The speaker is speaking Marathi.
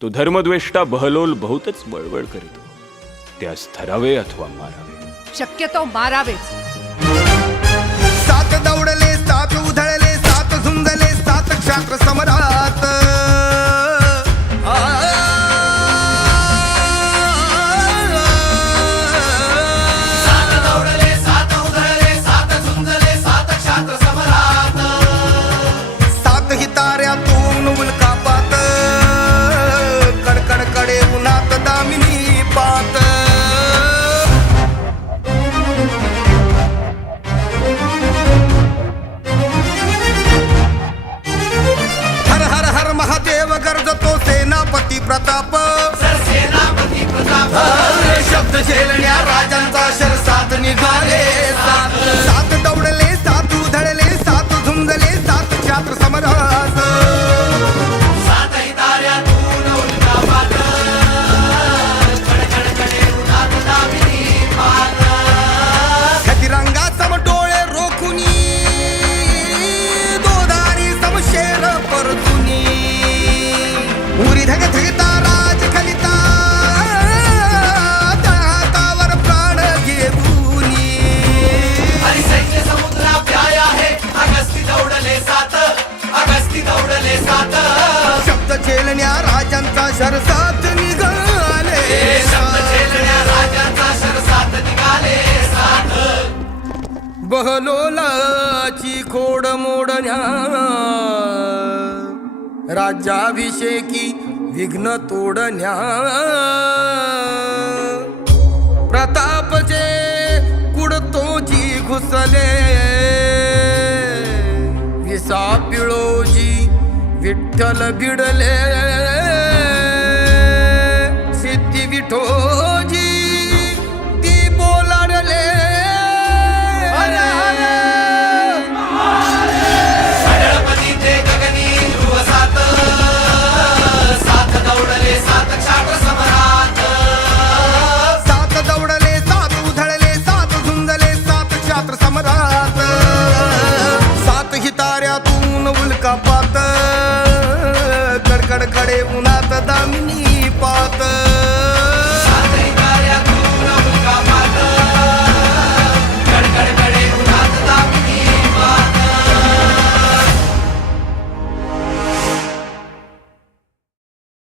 तो धर्मद्वेष्टा बहलोल बहुतच बळबळ करीतो. त्यास धरावे अथवा मारावे. शक्यतो मारावेच. सात दौडले, सात उधळले, सात झुंजले, सात क्षात्र समरात. सात दौडले, सात उधळले, सात झुंजले, सात क्षात्र समरात. सात ही ताऱ्यातून उल्कापात, कडकड कडे उन्हात दामिनी पात. हर हर हर महादेव गर्जतो सेनापती प्रताप. सेनापती प्रताप शब्द झेलण्या राजांचा शरसात निघाले सात. सात दौडले, सात उधळले, सात झुंजले, सात क्षात्र समरात. सातही ताऱ्यातून उल्कापात, कडकडकडे उन्हात दामिनी पात. खतिरंगा समडोळे रोखुनी, दोधारी समशेर परतुनी. उरी धग धगता राज खलिता, हातावर प्राण घेऊनी. हरिसैन्य समुद्रा प्याय आहे. अगस्ती दौडले सात, अगस्ती दौडले सात. शब्द झेलण्या राजांचा शरसात निघाले शब्द झेलण्या राजांचा शरसात निघाले सात. बहलोलाची खोड मोडण्या, राज्याभिषेकी विघ्न तोडण्या. प्रतापचे कुडतोची घुसले, विसा पिळोजी विठ्ठल बिडले. सिद्धी विठोजी